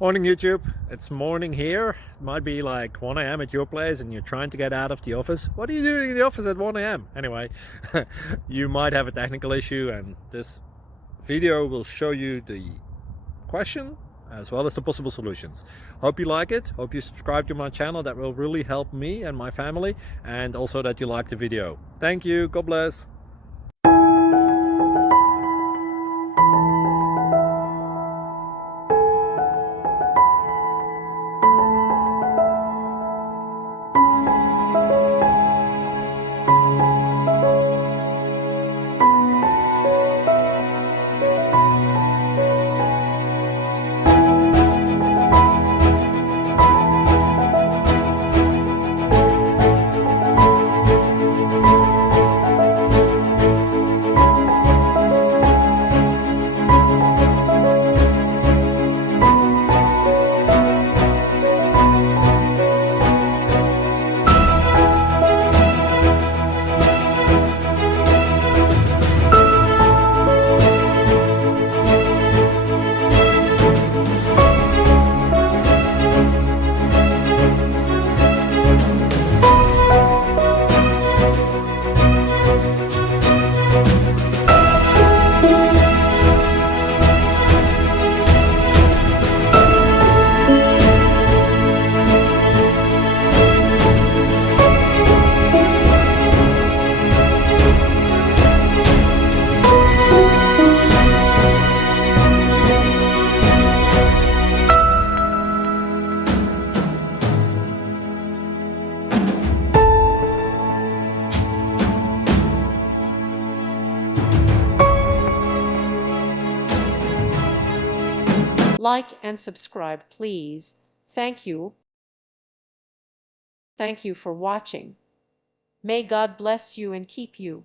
Morning YouTube, it's morning here. It might be like 1 a.m. at your place and you're trying to get out of the office. What are you doing in the office at 1 a.m.? Anyway, you might have a technical issue and this video will show you the question as well as the possible solutions. Hope you like it, hope you subscribe to my channel. That will really help me and my family, and also that you like the video. Thank you, God bless. Like and subscribe, please. Thank you. Thank you for watching. May God bless you and keep you.